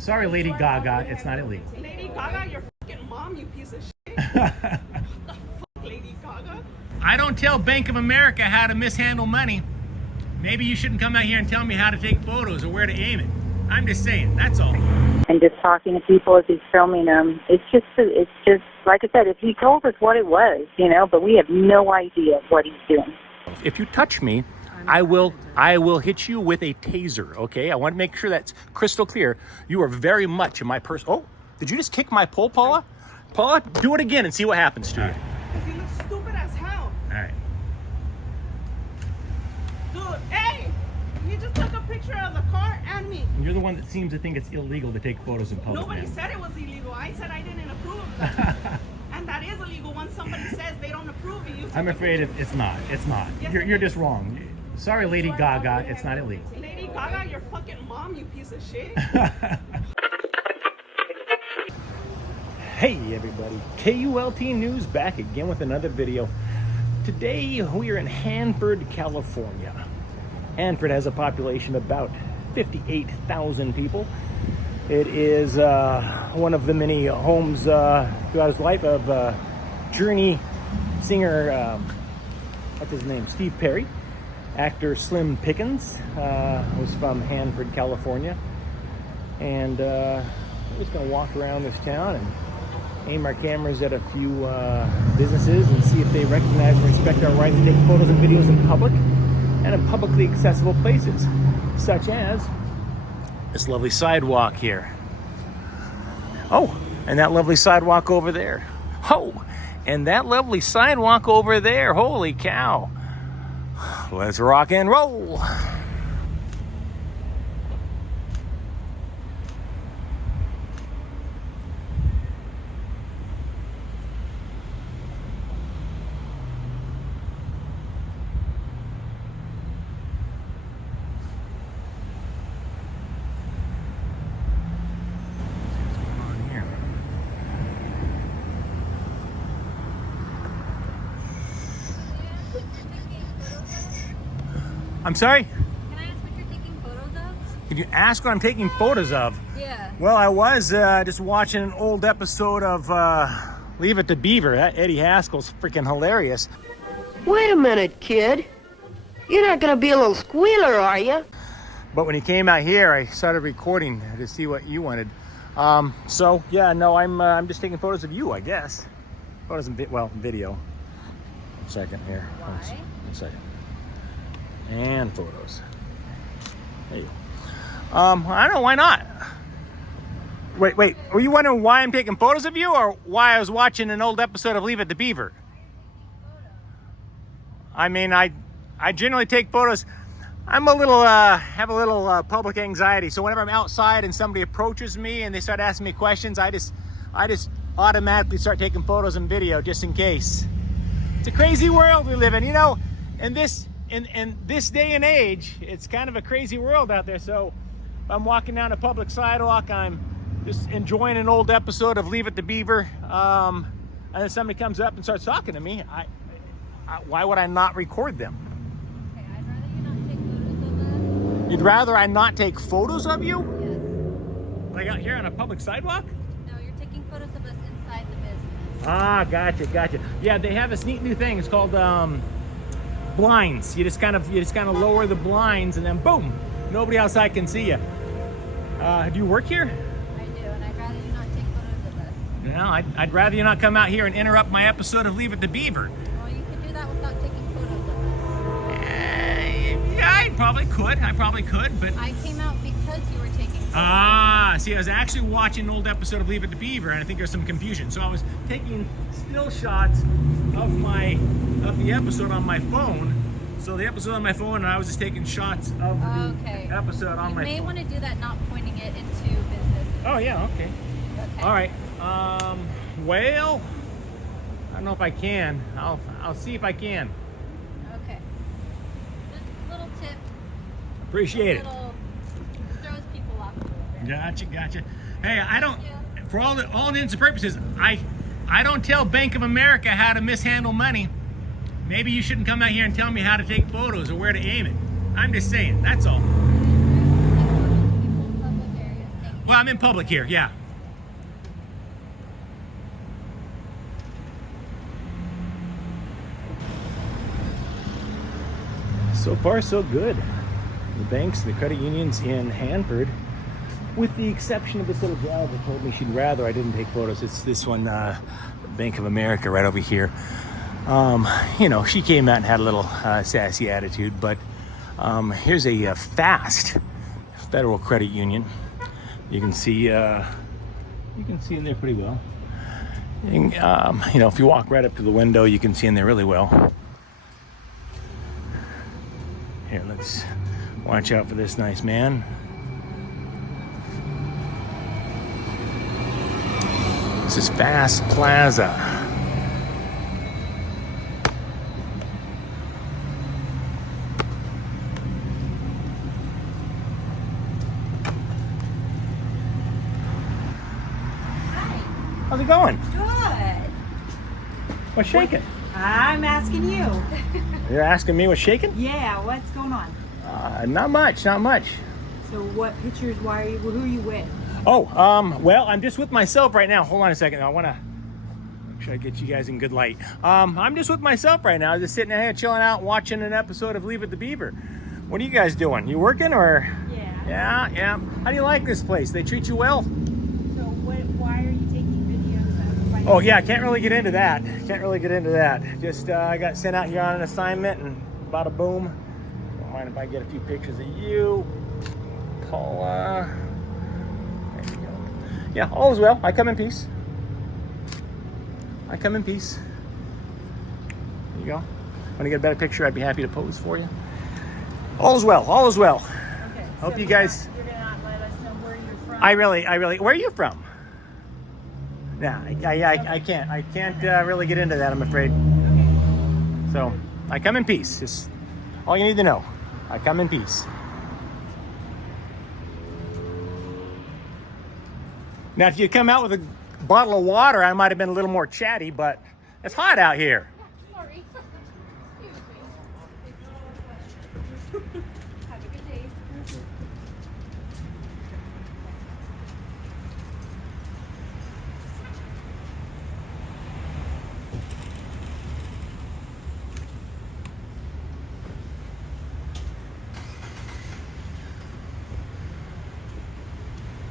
Sorry, Lady Gaga, it's not illegal. Lady Gaga, your fucking mom, you piece of shit. What the fuck, Lady Gaga? I don't tell Bank of America how to mishandle money. Maybe you shouldn't come out here and tell me how to take photos or where to aim it. I'm just saying, that's all. And just talking to people as he's filming them. It's just, like I said, if he told us what it was, you know, but we have no idea what he's doing. If you touch me, I will hit you with a taser, okay? I want to make sure that's crystal clear. You are very much in my purse. Oh, did you just kick my pole, Paula? Paula, do it again and see what happens to you. Because he looks stupid as hell. All right. Dude, hey! You just took a picture of the car and me. And you're the one that seems to think it's illegal to take photos in public. Nobody man. said it was illegal. I said I didn't approve of that. And that is illegal when somebody says they don't approve of you. I'm afraid it's not. It's not. Yes, You're just wrong. Sorry, Lady Gaga, it's not illegal. Lady Gaga, your fucking mom, you piece of shit. Hey everybody, KULT News back again with another video. Today we are in Hanford, California. Hanford has a population of about 58,000 people. It is one of the many homes throughout his life of Journey singer, what's his name, Steve Perry. Actor Slim Pickens was from Hanford, California. And we're just gonna walk around this town and aim our cameras at a few businesses and see if they recognize and respect our right to take photos and videos in public and in publicly accessible places, such as this lovely sidewalk here. Oh, and that lovely sidewalk over there. Oh, and that lovely sidewalk over there. Holy cow. Let's rock and roll. I'm sorry? Can I ask what you're taking photos of? Can you ask what I'm taking photos of? Yeah. Well, I was just watching an old episode of Leave It to Beaver. That Eddie Haskell's freaking hilarious. Wait a minute, kid. You're not gonna be a little squealer, are you? But when he came out here, I started recording to see what you wanted. So yeah, no, I'm just taking photos of you, I guess. Photos and video. 1 second here. Why? 1 second. And photos. There you go. I don't know, why not? Wait, were you wondering why I'm taking photos of you or why I was watching an old episode of Leave It to Beaver? I mean, I generally take photos. I'm a little, have a little public anxiety. So whenever I'm outside and somebody approaches me and they start asking me questions, I just automatically start taking photos and video just in case. It's a crazy world we live in, you know, and in this day and age, it's kind of a crazy world out there. So if I'm walking down a public sidewalk, I'm just enjoying an old episode of Leave It to Beaver, and then somebody comes up and starts talking to me, why would I not record them? Okay, I'd rather you not take photos of us. You'd rather I not take photos of you? Yes. Like out here on a public sidewalk? No, you're taking photos of us inside the business. Ah, gotcha. Yeah, they have this neat new thing. It's called blinds. You just kind of lower the blinds and then boom, nobody outside can see you. Do you work here? I do, and I'd rather you not take photos of us. No, I'd rather you not come out here and interrupt my episode of Leave It to Beaver. Well, you could do that without taking photos of us. Yeah, I probably could, but I came out because you were taking photos. ah, see, I was actually watching an old episode of Leave It to Beaver, and I think there's some confusion. So I was taking still shots of the episode on my phone. So the episode on my phone, and I was just taking shots of the episode on my phone. You may want to do that, not pointing it into business. Oh yeah, okay. All right. Well, I don't know if I can. I'll see if I can. Okay. Just a little tip. Appreciate it. Throws people off a little bit. Gotcha. Hey, I don't. For all intents and purposes, I don't tell Bank of America how to mishandle money. Maybe you shouldn't come out here and tell me how to take photos or where to aim it. I'm just saying, that's all. Well, I'm in public here, yeah. So far, so good. The banks, the credit unions in Hanford, with the exception of this little gal that told me she'd rather I didn't take photos. It's this one, Bank of America, right over here. You know, she came out and had a little sassy attitude, but here's a fast federal credit union. You can see in there pretty well. And, you know, if you walk right up to the window, you can see in there really well. Here, let's watch out for this nice man. This is Fast Plaza. How's it going? Good. What's shaking? I'm asking you. You're asking me what's shaking? Yeah, what's going on? Not much, not much. So what pictures, why are you, who are you with? Oh, well, I'm just with myself right now. Hold on a second. I want to make sure I get you guys in good light. I'm just with myself right now. Just sitting here chilling out, watching an episode of Leave It to Beaver. What are you guys doing? You working or? Yeah. Yeah. How do you like this place? They treat you well? So why are you taking videos of Oh, yeah, I can't really get into that. Just, I got sent out here on an assignment and bada boom. Don't mind if I get a few pictures of you, Paula. There you go. Yeah, all is well. I come in peace. There you go. Want to get a better picture? I'd be happy to pose for you. All is well. Okay. Hope so you guys. You're gonna not let us know where you're from. I really. Where are you from? Nah, I can't really get into that, I'm afraid. Okay. So, I come in peace. Just all you need to know. I come in peace. Now, if you come out with a bottle of water, I might have been a little more chatty, but it's hot out here. Sorry. Excuse me. Have a good day.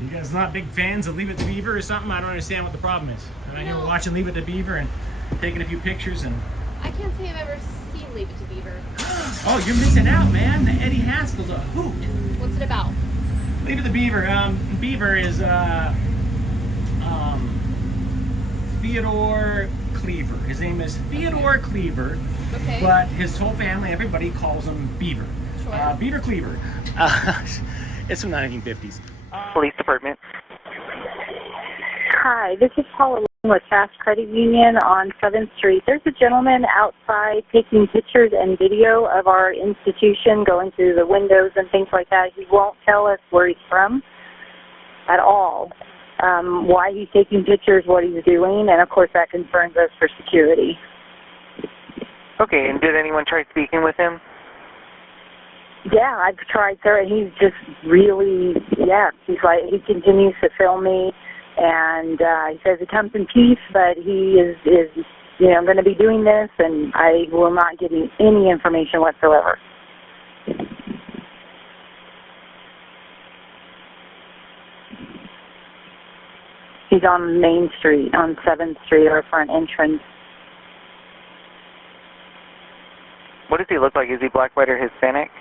You guys not big fans of Leave It to Beaver or something? I don't understand what the problem is. And here we're watching Leave It to Beaver and taking a few pictures and... I can't say I've ever seen Leave It to Beaver. Oh, you're missing out, man. The Eddie Haskell's a hoot. What's it about? Leave It to Beaver. Beaver is Theodore Cleaver. His name is Theodore Cleaver. Okay. But his whole family, everybody calls him Beaver. Sure. Beaver Cleaver. It's from the 1950s. Police Department. Hi, this is Paula with Fast Credit Union on 7th Street. There's a gentleman outside taking pictures and video of our institution, going through the windows and things like that. He won't tell us where he's from at all, why he's taking pictures, what he's doing, and of course that concerns us for security. Okay, and did anyone try speaking with him? Yeah, I've tried, sir, and he's just really, he's like, he continues to film me, and he says he comes in peace, but he is going to be doing this, and I will not give you any information whatsoever. He's on Main Street, on 7th Street, our front entrance. What does he look like? Is he black, white, or Hispanic?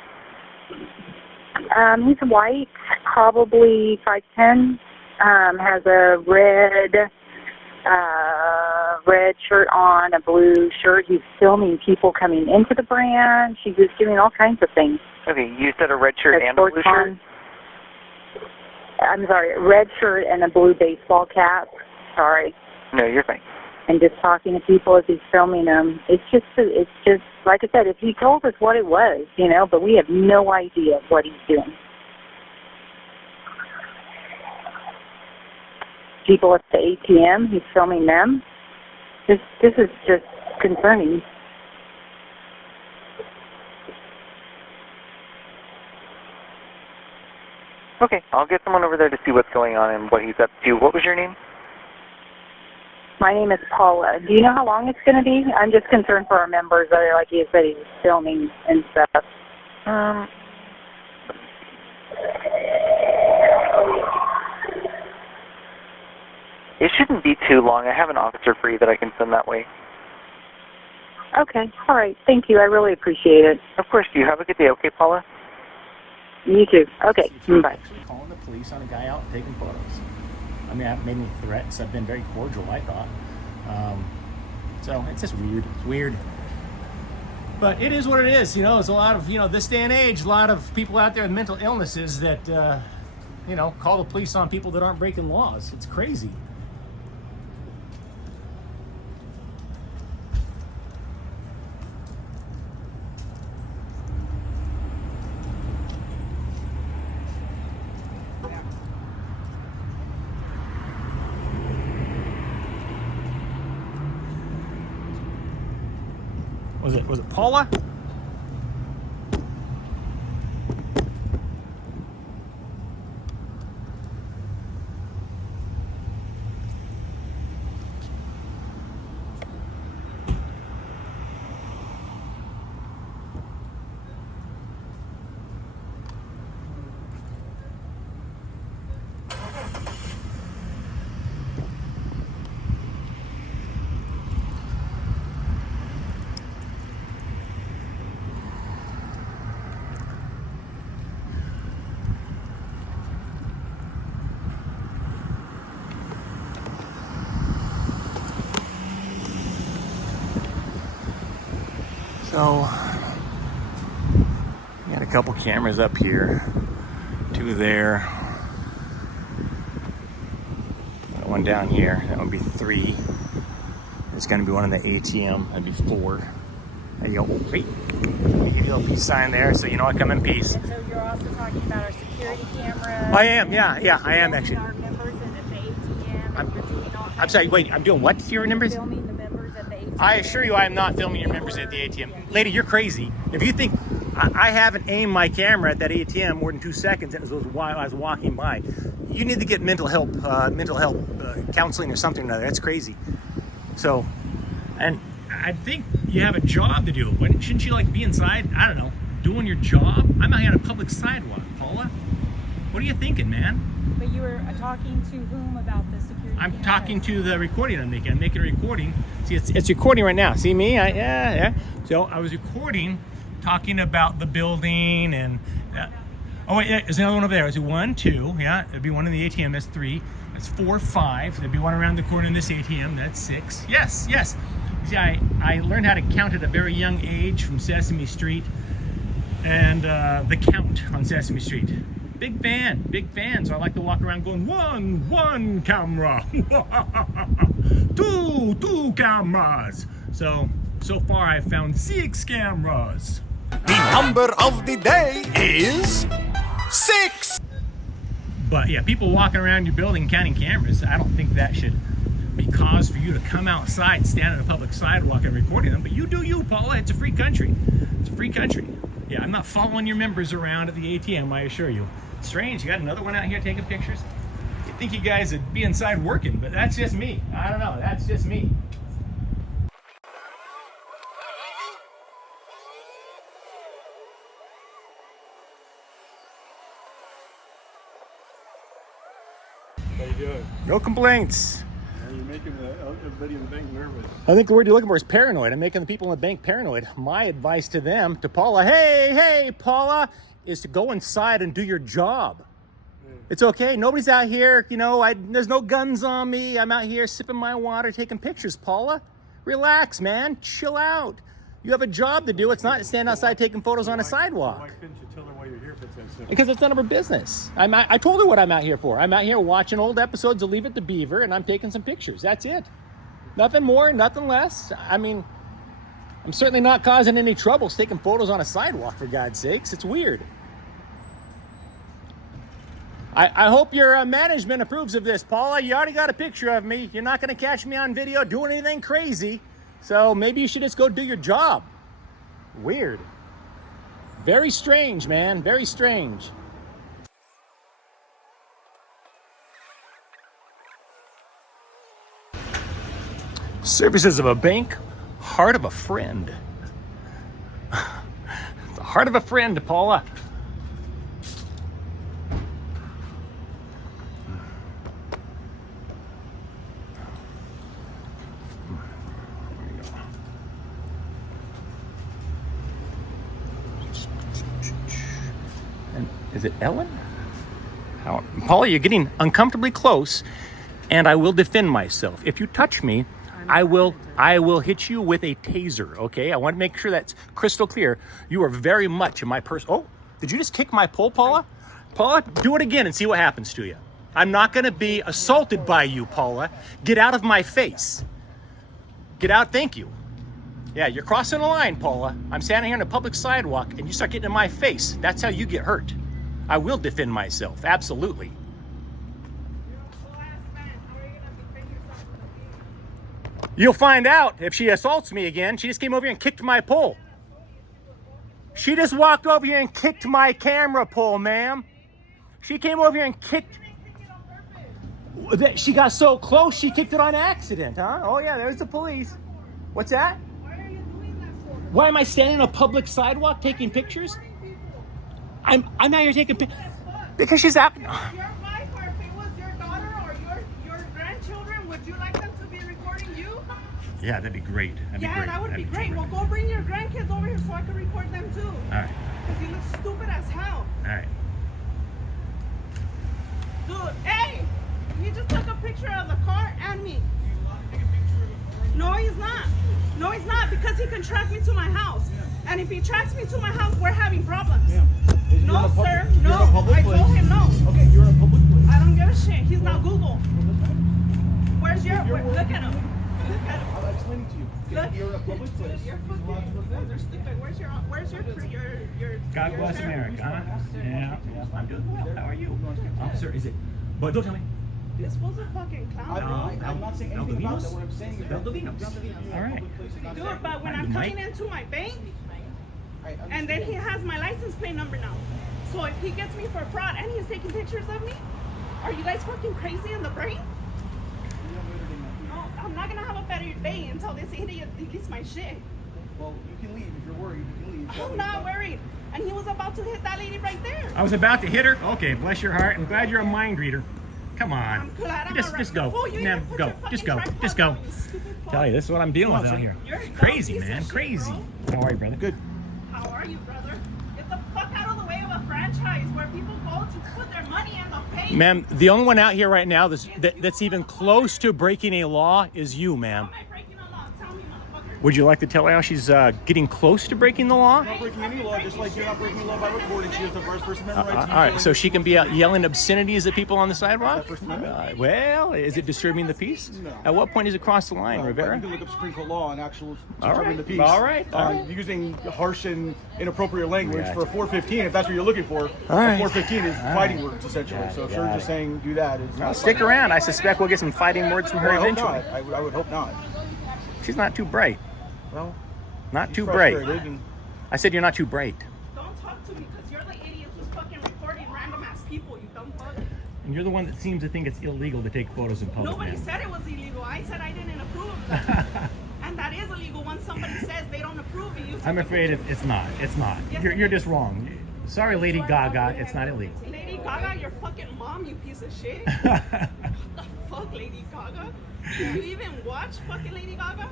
He's white, probably 5'10", has a red shirt on, a blue shirt. He's filming people coming into the branch. He's just doing all kinds of things. Okay, you said a red shirt and a blue shirt? I'm sorry, a red shirt and a blue baseball cap. Sorry. No, you're fine. And just talking to people as he's filming them. It's just like I said, if he told us what it was, but we have no idea what he's doing. People at the ATM, he's filming them. This is just concerning. Okay, I'll get someone over there to see what's going on and what he's up to. What was your name? My name is Paula. Do you know how long it's going to be? I'm just concerned for our members. Like you said, he's filming and stuff. It shouldn't be too long. I have an officer free that I can send that way. Okay. All right. Thank you. I really appreciate it. Of course. Do you have a good day, okay, Paula? You too. Okay. Bye. Actually calling the police on a guy out taking photos. I mean, I haven't made any threats. I've been very cordial, I thought. So it's just weird. It's weird. But it is what it is. You know, there's a lot of, you know, this day and age, a lot of people out there with mental illnesses that, you know, call the police on people that aren't breaking laws. It's crazy. Was it Paula? So, got a couple cameras up here, 2 there, one down here. That would be 3. There's going to be one in the ATM. That'd be 4. There you go. Wait, let me give you a peace sign there, so you know I come in peace. And so you're also talking about our security cameras. I am, yeah, I am actually. Our members at the ATM. And you're doing all I'm sorry. Wait, I'm doing what to your numbers? filming the members at the ATM. I assure you I am not filming your members at the ATM. Lady, you're crazy. If you think I haven't aimed my camera at that ATM more than 2 seconds as I was walking by, you need to get mental help counseling or something or other. That's crazy. So, and I think you have a job to do. Shouldn't you like be inside, I don't know, doing your job? I'm out here on a public sidewalk, Paula. What are you thinking, man? But you were talking to whom about the security I'm cameras? talking to the recording I'm making. I'm making a recording. See, it's recording right now. See me? Yeah. So I was recording, talking about the building and... oh, wait, there's another one over there. Is it 1, 2? Yeah, there'd be one in the ATM. That's 3. That's 4, 5. There'd be one around the corner in this ATM. That's 6. Yes. You see, I learned how to count at a very young age from Sesame Street and the count on Sesame Street. Big fan. So I like to walk around going, 1 camera, 2 cameras. So far I've found 6 cameras. The number of the day is 6. But yeah, people walking around your building counting cameras, I don't think that should be cause for you to come outside, stand on a public sidewalk and recording them. But you do you, Paula. It's a free country. It's a free country. Yeah, I'm not following your members around at the ATM, I assure you. Strange, you got another one out here taking pictures? You'd think you guys would be inside working, but that's just me. I don't know, that's just me. How you doing? No complaints. You're making everybody in the bank nervous. I think the word you're looking for is paranoid. I'm making the people in the bank paranoid. My advice to them, to Paula, hey, Paula, is to go inside and do your job. It's okay. Nobody's out here, you know, there's no guns on me. I'm out here sipping my water, taking pictures, Paula. Relax, man. Chill out. You have a job to do. It's not to stand outside taking photos on a sidewalk. Why couldn't you tell her why you're here if it's that simple? Because it's none of her business. I told her what I'm out here for. I'm out here watching old episodes of Leave It to Beaver, and I'm taking some pictures. That's it. Nothing more, nothing less. I mean, I'm certainly not causing any trouble taking photos on a sidewalk, for God's sakes. It's weird. I hope your management approves of this, Paula. You already got a picture of me. You're not going to catch me on video doing anything crazy. So maybe you should just go do your job. Weird. Very strange, man. Very strange. Services of a bank, heart of a friend. The heart of a friend, Paula. And is it Ellen? How, Paula, you're getting uncomfortably close, and I will defend myself. If you touch me, I will hit you with a taser, okay? I want to make sure that's crystal clear. You are very much in my person. Oh, did you just kick my pole, Paula? Paula, do it again and see what happens to you. I'm not going to be assaulted by you, Paula. Get out of my face. Get out, thank you. Yeah, you're crossing the line, Paula. I'm standing here on a public sidewalk and you start getting in my face. That's how you get hurt. I will defend myself, absolutely. You'll find out if she assaults me again. She just came over here and kicked my pole. She just walked over here and kicked my camera pole, ma'am. She came over here and kicked. She got so close, she kicked it on accident, huh? Oh yeah, there's the police. What's that? Why are you doing that for? Why am I standing on a public sidewalk taking pictures? I'm out here taking pictures. Because she's out. If it was your wife or if it was your daughter or your grandchildren, would you like them to be recording you? Yeah, that'd be great. That would be great. Well, go bring your grandkids over here so I can record them too. All right. Because you look stupid as hell. All right. Dude, hey! He just took a picture of the car and me. No, he's not. No, he's not, because he can track me to my house. And if he tracks me to my house, we're having problems. No, sir. No. I told him no. Okay, you're in a public place. I don't give a shit. He's not Google. Where's your... Look at him. Look at him. I'm explaining to you. Look. You're in a public place. You're fucking... They're stupid. Where's your God bless sheriff? America, huh? Yeah, I'm doing well. How are you? Officer, is it... But don't tell me. You're supposed to fucking clown. I'm not saying anything about that. What I'm saying is... All right. Dude, but when I'm coming into my bank, and then he has my license plate number now. So if he gets me for fraud and he's taking pictures of me, are you guys fucking crazy in the brain? No, I'm not gonna have a better day until this idiot deletes my shit. Well, you can leave if you're worried. You can leave. I'm not worried. And he was about to hit that lady right there. I was about to hit her? Okay, bless your heart. I'm glad you're a mind reader. Come on. I'm glad I'm Just go. Fool, you Ma'am, even put go. your fucking Just go. tripod Just go. down, you stupid fuck. Tell you, this is what I'm dealing with out here. You're a dumb Crazy, piece of man. shit, Crazy. bro. How are you, brother? Good. How are you, brother? Get the fuck out of the way of a franchise where people go to put their money in the pay. Ma'am, the only one out here right now that's even close to breaking a law is you, ma'am. How am I breaking a law? Tell me, motherfucker. Would you like to tell her how she's getting close to breaking the law? You're not breaking any law, just like you're not breaking law by recording. She has the First Amendment right to All right, so she can be out yelling obscenities at people on the sidewalk? First Amendment? Well, is it disturbing the peace? No. At what point does it cross the line, But Rivera? you can look up Supreme Court law and actual All determine right. the piece. All right. All right. Using harsh and inappropriate language Gotcha. for a 415, if that's what you're looking for. All right. A 415 is fighting words essentially. So if you're Got just it. saying do that, is not. Stick around. I suspect we'll get some fighting words from her I hope eventually. not. I would hope not. She's not too bright. Well, Not she's too bright. frustrated and- I said you're not too bright. Don't talk to me because you're the idiot who's fucking recording random ass people, you dumb fuck. And you're the one that seems to think it's illegal to take photos in public. Nobody man. said it was illegal. I said I didn't approve of that. And that is illegal once somebody says they don't approve of you. I'm afraid it's not. It's not. Yes, You're it just wrong. Sorry, Lady Gaga. It's not illegal. Lady Gaga, your fucking mom, you piece of shit. What the fuck, Lady Gaga? Do you even watch fucking Lady Gaga?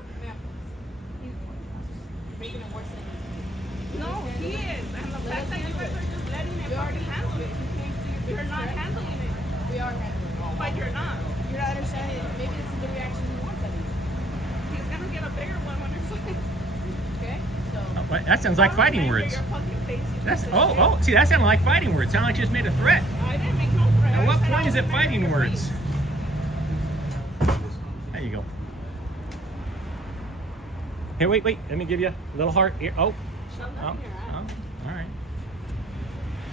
Making it worse than No, he is. And the fact that you guys are just letting it fucking handle it. You're not handling it. we are handling it. But you're not. You're not understanding. Maybe this is the reaction he wants of you. He's gonna get a bigger one when you're fucking. Okay? So But that sounds like fighting words. Your fucking face, you That's piece of shit. see, that sounded like fighting words. Sounded like you just made a threat. I didn't make no threat. At what I said I point is was it gonna fighting make your words? face. There you go. Here, wait. Let me give you a little heart. Here. Oh. Shove that Oh. in your ass. All right.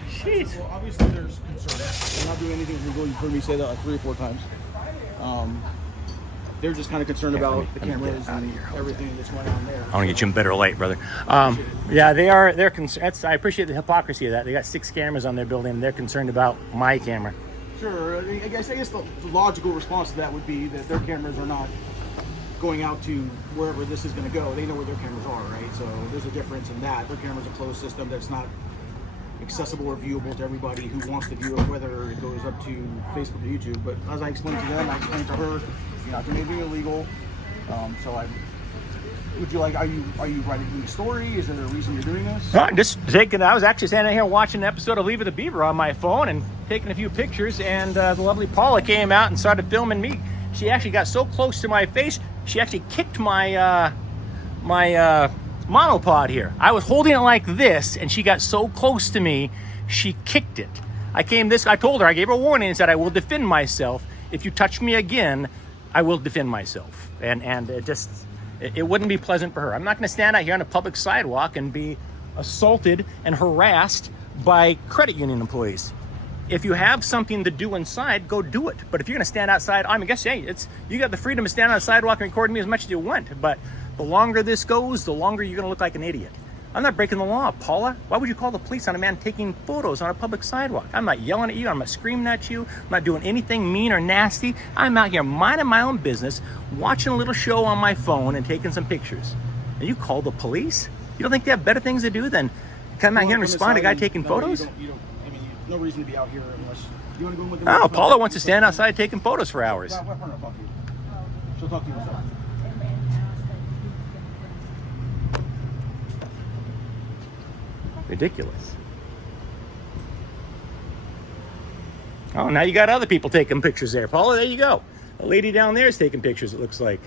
Jeez. Well, obviously there's concern. I'm not doing anything illegal. You've heard me say that like 3 or 4 times. They're just kind of concerned about the cameras and everything that's going on there. I want to get you in better light, brother. Yeah, they're concerned. I appreciate the hypocrisy of that. They got 6 cameras on their building, and they're concerned about my camera. Sure. I guess the logical response to that would be that their cameras are not going out to wherever this is going to go, they know where their cameras are, right? So there's a difference in that. Their camera's a closed system that's not accessible or viewable to everybody who wants to view it, whether it goes up to Facebook or YouTube. But as I explained to them, I explained to her, you're not doing anything illegal. Would you like? Are you writing a story? Is there a reason you're doing this? I'm just taking. I was actually standing here watching an episode of Leave It to Beaver on my phone and taking a few pictures. And the lovely Paula came out and started filming me. She actually got so close to my face, she actually kicked my monopod here. I was holding it like this, and she got so close to me, she kicked it. I told her, I gave her a warning and said, I will defend myself. If you touch me again, I will defend myself. And it wouldn't be pleasant for her. I'm not going to stand out here on a public sidewalk and be assaulted and harassed by credit union employees. If you have something to do inside, go do it. But if you're going to stand outside, I guess, hey, you got the freedom to stand on a sidewalk and record me as much as you want. But the longer this goes, the longer you're going to look like an idiot. I'm not breaking the law, Paula. Why would you call the police on a man taking photos on a public sidewalk? I'm not yelling at you. I'm not screaming at you. I'm not doing anything mean or nasty. I'm out here minding my own business, watching a little show on my phone and taking some pictures. And you call the police? You don't think they have better things to do than come out here and respond to a guy taking photos? No reason to be out here unless you want to go with Oh, Paula wants to stand outside taking photos for hours. She'll talk to you herself. Ridiculous. Oh, now you got other people taking pictures there, Paula. There you go. A lady down there is taking pictures, it looks like.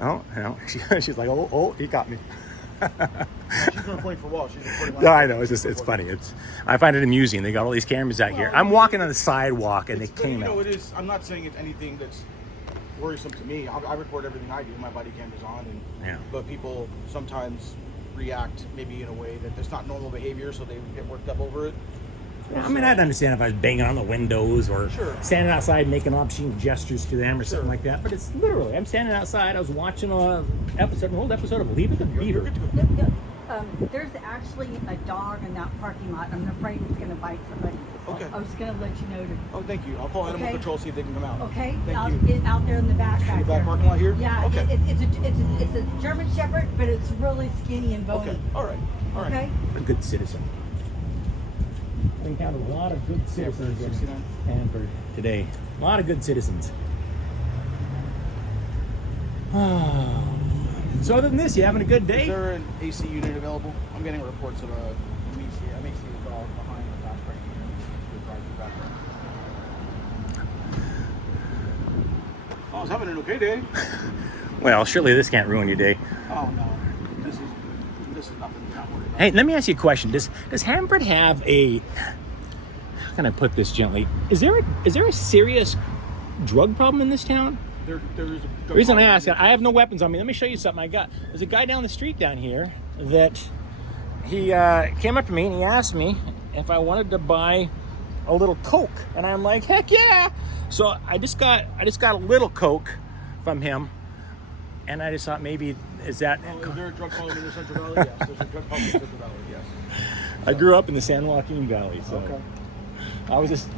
Oh, no. She's like, oh, he got me. She's going to point for a wall. She's recording. No, I know. It's funny. I find it amusing. They got all these cameras out here. I'm walking on the sidewalk and they came out. It is. I'm not saying it's anything that's worrisome to me. I record everything I do. My body camera's on, but people sometimes react maybe in a way that it's not normal behavior, so they get worked up over it. Yeah, I mean, I'd understand if I was banging on the windows or standing outside making obscene gestures to them or something like that. But it's literally, I'm standing outside. I was watching an old episode of Leave It to Beaver. There's actually a dog in that parking lot. I'm afraid it's going to bite somebody. Okay. I was going to let you know. Oh, thank you. I'll call Animal Control, see if they can come out. Okay. Thank you. Out there in the back. In the back parking lot here? Yeah. Okay. It's a German Shepherd, but it's really skinny and bony. Okay. All right. Okay. A good citizen. We encountered a lot of good citizens in Hanford today. A lot of good citizens. So other than this, you having a good day? Is there an AC unit available? I'm getting reports of a MHC dog behind the fast break unit. I was having an okay day. Well, surely this can't ruin your day. Oh no, this is nothing. Not worried about. Hey, let me ask you a question. Does Hanford have a? How can I put this gently? Is there a serious drug problem in this town? There is a The reason I ask, I have no weapons on me. Let me show you something I got. There's a guy down the street down here that he came up to me and he asked me if I wanted to buy a little Coke, and I'm like, heck yeah! So I just got a little Coke from him, and I just thought maybe is that. Is there a drug problem in the Central Valley? Yes, there's a drug problem in the Central Valley. Yes. I grew up in the San Joaquin Valley, so. Okay. I was just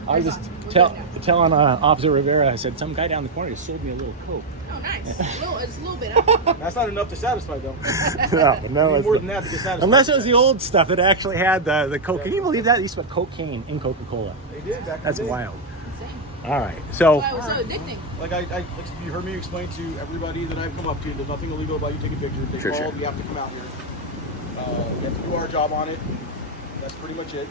telling Officer Rivera, I said, some guy down the corner just sold me a little Coke. Oh, nice. It's a little bit. That's not enough to satisfy, though. No, more than that to get satisfied. Unless it was the old stuff that actually had the Coke. Can you believe that? They used to put cocaine in Coca-Cola. They did back That's in the day. wild. Insane. All right, so. That's why it was so addicting. Like you heard me explain to everybody that I've come up to, there's nothing illegal about you taking pictures. They called, you have to come out here. We have to do our job on it. That's pretty much it.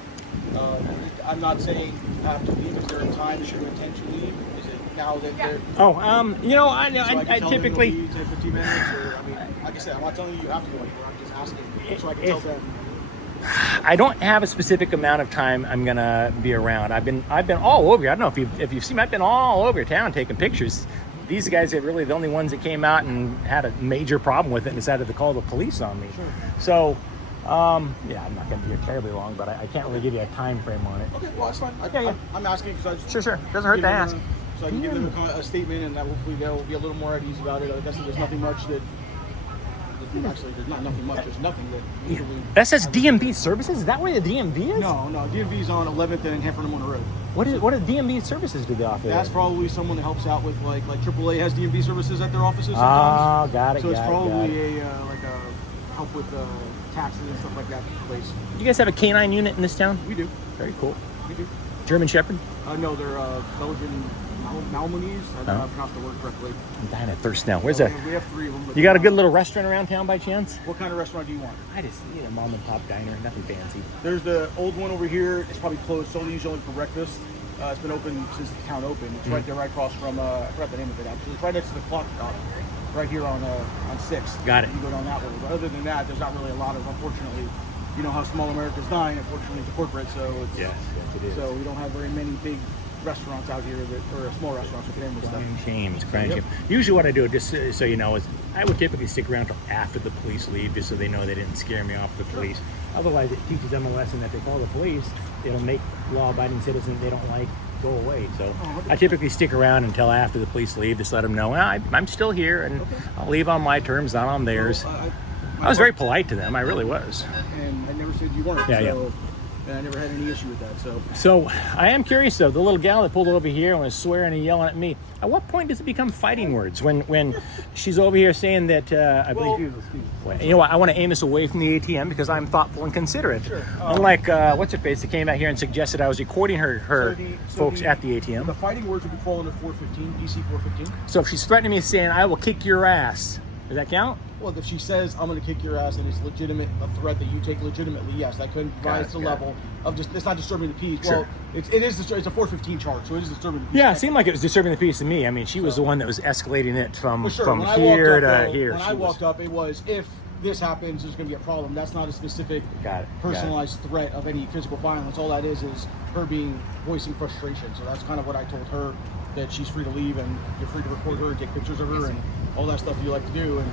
I'm not saying you have to leave. Is there a time that you intend to leave? Is it now that they're... Oh, I know. So I typically... Them 10, 15 minutes, or, I mean, like I said, I'm not telling you have to go anywhere. I'm just asking so I can tell them. I don't have a specific amount of time I'm gonna be around. I've been all over. I don't know if you've seen me. I've been all over town taking pictures. These guys are really the only ones that came out and had a major problem with it and decided to call the police on me. Sure. So. I'm not going to be here terribly long, but I can't really give you a time frame on it. Okay, well, that's fine. I'm asking because Sure. Doesn't hurt to ask. So I can give them a statement, and hopefully they'll be a little more at ease about it. I guess there's nothing much that There's not nothing much. There's nothing that usually. That says DMV services. Is that where the DMV is? No, DMV is on 11th and Hanford and Mono Road. What are DMV services do they offer? That's probably someone that helps out with like AAA has DMV services at their offices sometimes. Oh, got it. So it's probably it. a help with taxes and stuff like that place. Do you guys have a canine unit in this town? We do. Very cool. We do. German Shepherd? No, they're Belgian Malmonese. I don't know if I pronounced the word correctly. I'm dying of thirst now. Where's that? We have 3 of them. You got a good little restaurant around town by chance? What kind of restaurant do you want? I just need a mom and pop diner, nothing fancy. There's the old one over here. It's probably closed solely usually for breakfast. It's been open since the town opened. It's right there, right across from, I forgot the name of it actually. It's right next to the clock shop, right here on 6th. Got it. You go down that way. But other than that, there's not really a lot of, unfortunately, you know how small America's dying, unfortunately, to corporate. So it's, yes, it is. So we don't have very many big restaurants out here or small restaurants with family stuff. It's crying shame. Usually what I do, just so you know, is I would typically stick around till after the police leave, just so they know they didn't scare me off the police. Otherwise, it teaches them a lesson that they call the police, it'll make law-abiding citizens they don't like go away. So I typically stick around until after the police leave, just let them know, well, I'm still here, and I'll leave on my terms, not on theirs. I was very polite to them, I really was. And I never said you weren't. Yeah. And I never had any issue with that. So I am curious though. The little gal that pulled over here and was swearing and yelling at me. At what point does it become fighting words? When she's over here saying that I believe you know what? I want to aim this away from the ATM because I'm thoughtful and considerate. Sure. Unlike what's her face that came out here and suggested I was recording her folks at the ATM. The fighting words would fall under 415, DC 415. So if she's threatening me saying I will kick your ass, does that count? Well, if she says I'm going to kick your ass and it's legitimate, a threat that you take legitimately, yes, that could rise to the level of just, it's not disturbing the peace. Sure. Well, it's a 415 charge, so it is disturbing the peace. Yeah, it seemed like it was disturbing the peace to me. I mean, she was the one that was escalating it from here to here. When I walked up, it was, if this happens, there's going to be a problem. That's not a specific personalized threat of any physical violence. All that is her voicing frustration. So that's kind of what I told her, that she's free to leave and you're free to record her and take pictures of her and all that stuff you like to do. And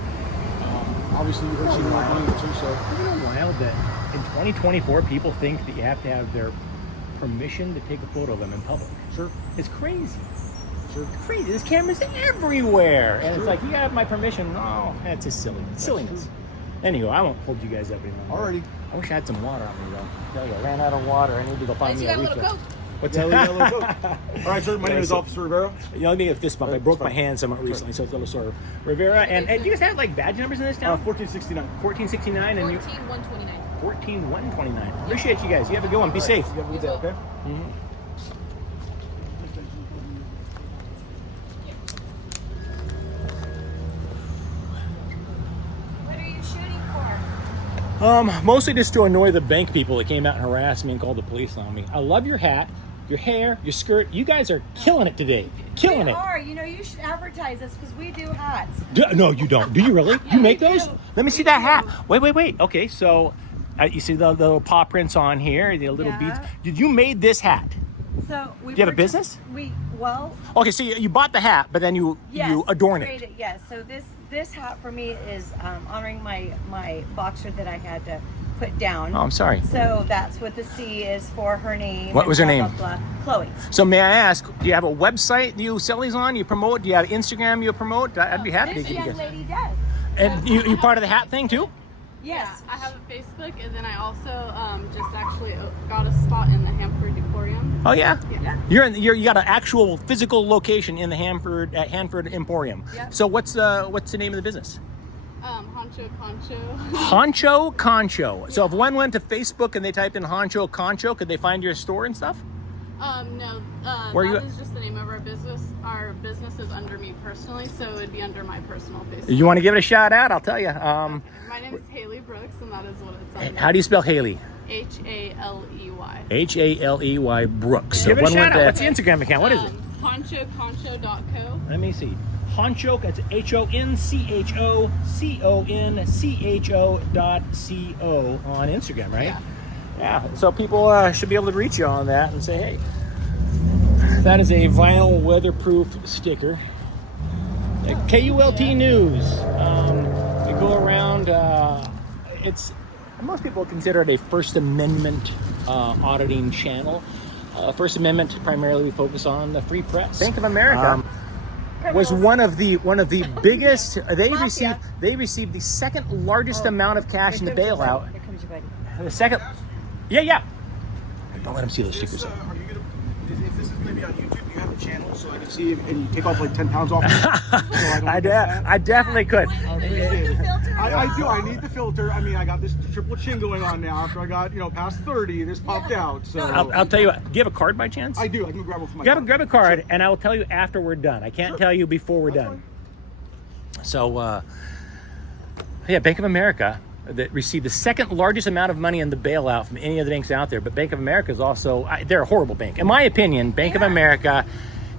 obviously you heard she didn't like money too, so. Isn't it wild that in 2024 people think that you have to have their permission to take a photo of them in public? Sure. It's crazy. Sure. It's crazy. There's cameras everywhere. And it's like, you gotta have my permission. No, that's just silly. Silliness. Anyway, I won't hold you guys up anymore. Alrighty. I wish I had some water on me though. Tell you, I ran out of water. I need to go find me a refill. What's that? All right, sir. My name is Officer Rivera. Let me get a fist bump. I broke my hand somewhat recently, so it's a little sore. Rivera, and do you guys have like badge numbers in this town? 1469. 1469 and 14129. 14129. Appreciate you guys. You have a good one. Be safe. You have a good day, okay? What are you shooting for? Mostly just to annoy the bank people that came out and harassed me and called the police on me. I love your hat, your hair, your skirt. You guys are killing it today. Killing it. We are. You know, you should advertise us because we do hats. No, you don't. Do you really? Yeah, You make we those? do. Let me see that hat. Wait. Okay, so you see the little paw prints on here, the little beads. Did you made this hat? So we. Do you have a business? Okay, so you bought the hat, but then you adorn it. Yes. So this hat for me is honoring my boxer that I had to put down. Oh, I'm sorry. So that's what the C is for her name. What was her name? Chloe. So may I ask, do you have a website you sell these on? You promote? Do you have Instagram you promote? I'd be happy to This get you young guys. lady does. And you part of the hat thing too? Yes. I have a Facebook, and then I also just actually got a spot in the Hanford Emporium. Oh yeah. Yeah. You got an actual physical location in the Hanford Emporium. Yep. So what's the name of the business? Honcho Concho. Honcho Concho. So if one went to Facebook and they typed in Honcho Concho, could they find your store and stuff? No. Where that you? is just the name of our business. Our business is under me personally, so it would be under my personal Facebook. You want to give it a shout out? I'll tell you. My name is Haley Brooks, and that is what it's under. How do you spell Haley? Haley. Haley Brooks. Give it a one shout went out. to- What's the Instagram account? What is it? HonchoConcho.co. Let me see. Honcho, that's HONCHO.CO on Instagram, right? Yeah. So people should be able to reach you on that and say, hey, that is a vinyl weatherproof sticker. KULT News. We go around, most people consider it a First Amendment auditing channel. First Amendment, primarily we focus on the free press. Bank of America. was one of the biggest. They Mafia. received the second largest amount of cash in the bailout. Here comes your buddy. The second. Yeah. Don't let him see those stickers. Are you gonna, if this is gonna be on YouTube, you have a channel so I can see if, and you take off like 10 pounds off. I definitely could. I do. I need the filter. I mean, I got this triple chin going on now. After I got past 30, this popped out. So I'll tell you what. Do you have a card by chance? I do. I can grab one from my car. Grab a card, and I will tell you after we're done. I can't tell you before we're done. So, yeah, Bank of America that received the second largest amount of money in the bailout from any of the banks out there. But Bank of America is also, they're a horrible bank. In my opinion, Bank of America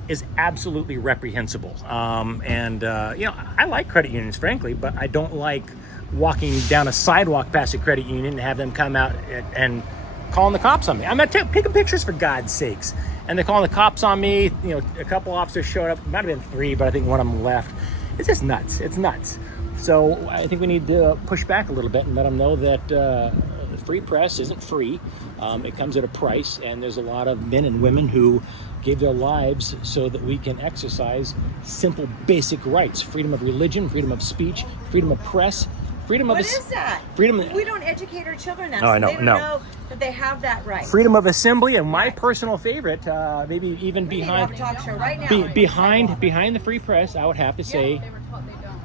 is absolutely reprehensible. I like credit unions, frankly, but I don't like walking down a sidewalk past a credit union and have them come out and calling the cops on me. I'm not taking pictures for God's sakes. And they're calling the cops on me. A couple officers showed up. It might have been 3, but I think one of them left. It's just nuts. It's nuts. So I think we need to push back a little bit and let them know that the free press isn't free. It comes at a price, and there's a lot of men and women who gave their lives so that we can exercise simple, basic rights: freedom of religion, freedom of speech, freedom of press, freedom of... What is that? Freedom. We don't educate our children now, Oh, I know, so they don't know that they have that right. Freedom of assembly, and my personal favorite, maybe even We need to have a talk show right now. Behind the free press, I would have to say... They were taught they don't.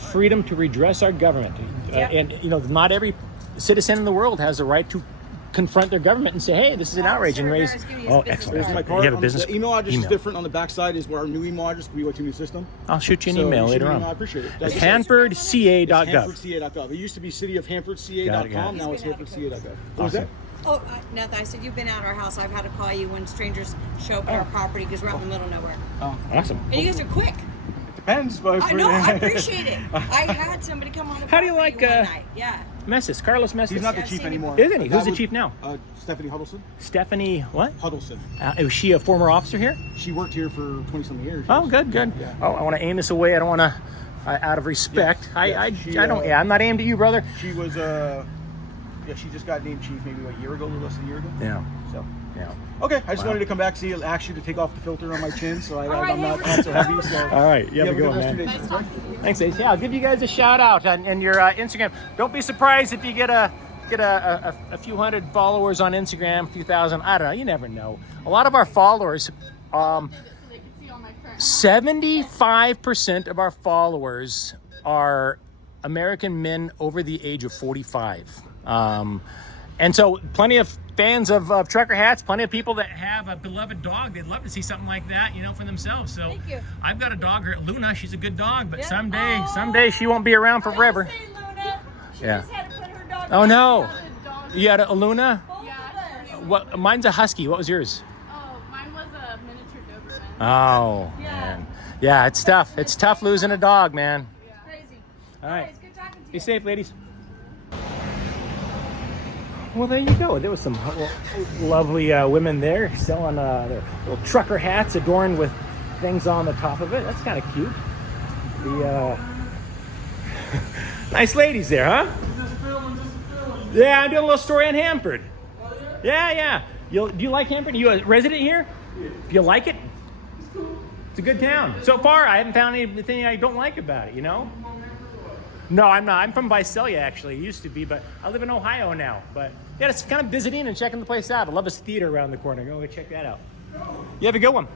freedom to redress our government. And not every citizen in the world has the right to confront their government and say, hey, this is an outrage, and raise... Oh, excellent. There's my card. You have a business The email address is different on the back side. Is where our new email address can be what's in your system. I'll shoot you an email later on. I appreciate it. It's hanfordca.gov. Hanfordca.gov. It used to be cityofhanfordca.com. Now it's hanfordca.gov. What was that? Oh, nothing. I said, you've been out our house. I've had to call you when strangers show up at our property because we're out in the middle of nowhere. Oh, awesome. And you guys are quick. Depends, but I know. I appreciate it. I had somebody come on the How do you like one night. Yeah. Messis, Carlos Messis? He's not the chief anymore. Isn't he? Who's the chief now? Stephanie Huddleston. Stephanie what? Huddleston. Is she a former officer here? She worked here for 20-some years. Oh, good. Yeah. Oh, I want to aim this away. I don't want to, out of respect. I'm not aimed at you, brother. She was, she just got named chief maybe a year ago, a little less than a year ago. Yeah. So. Yeah. Okay, I just wanted to come back, ask you to take off the filter on my chin, so I'm not so heavy. So. All right, you have a good one, man. Thanks, Ace. Yeah, I'll give you guys a shout out on your Instagram. Don't be surprised if you get a few hundred followers on Instagram, a few thousand. I don't know. You never know. A lot of our followers, 75% of our followers are American men over the age of 45. And so plenty of fans of trucker hats, plenty of people that have a beloved dog. They'd love to see something like that, for themselves. So thank you. I've got a dog, Luna. She's a good dog, but someday she won't be around forever. Luna. She just had to put her dog Oh, no. Dog. You had a Luna? Yeah. What? Mine's a husky. What was yours? Oh, mine was a miniature Doberman. Oh, man. Yeah, it's tough. It's tough losing a dog, man. Yeah. Crazy. All right. It's good talking to you. Be safe, ladies. Well, there you go. There was some lovely women there selling their little trucker hats adorned with things on the top of it. That's kind of cute. The nice ladies there, huh? Yeah, I'm doing a little story on Hanford. Yeah. Do you like Hanford? Are you a resident here? Do you like it? It's a good town. So far, I haven't found anything I don't like about it, No, I'm not. I'm from Visalia, actually. It used to be, but I live in Ohio now. But yeah, it's kind of visiting and checking the place out. I love this theater around the corner. Go check that out. You have a good one.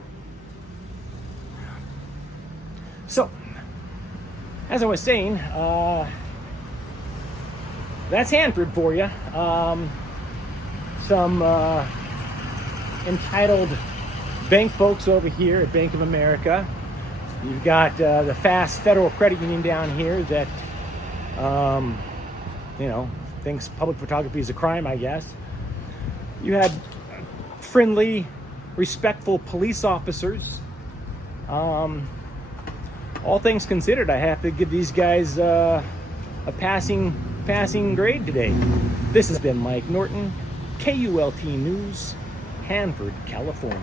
So, as I was saying, that's Hanford for you. Some entitled bank folks over here at Bank of America. You've got the Fast Federal Credit Union down here that thinks public photography is a crime, I guess. You had friendly, respectful police officers. All things considered, I have to give these guys a passing grade today. This has been Mike Norton, KULT News, Hanford, California.